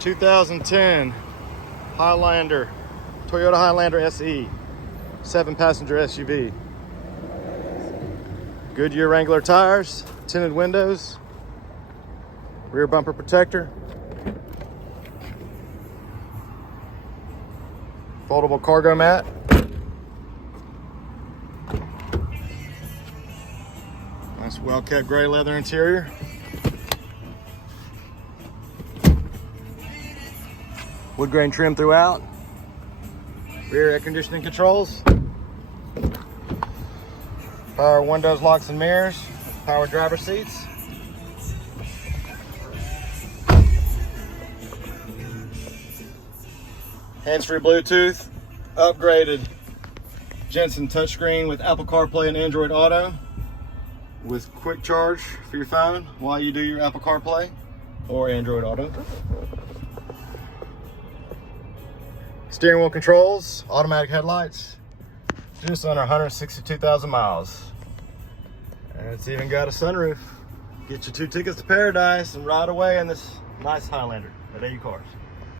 2010 Highlander, Toyota Highlander SE, 7-passenger SUV. Goodyear Wrangler tires, tinted windows, rear bumper protector, foldable cargo mat, nice well-kept gray leather interior, wood grain trim throughout, rear air conditioning controls, power windows, locks and mirrors, power driver seats, hands-free Bluetooth, upgraded Jensen touchscreen with Apple CarPlay and Android Auto, with quick charge for your phone while you do your Apple CarPlay or Android Auto. Steering wheel controls, automatic headlights, just under 162,000 miles. And it's even got a sunroof. Get your 2 tickets to paradise and ride away in this nice Highlander at AU Cars.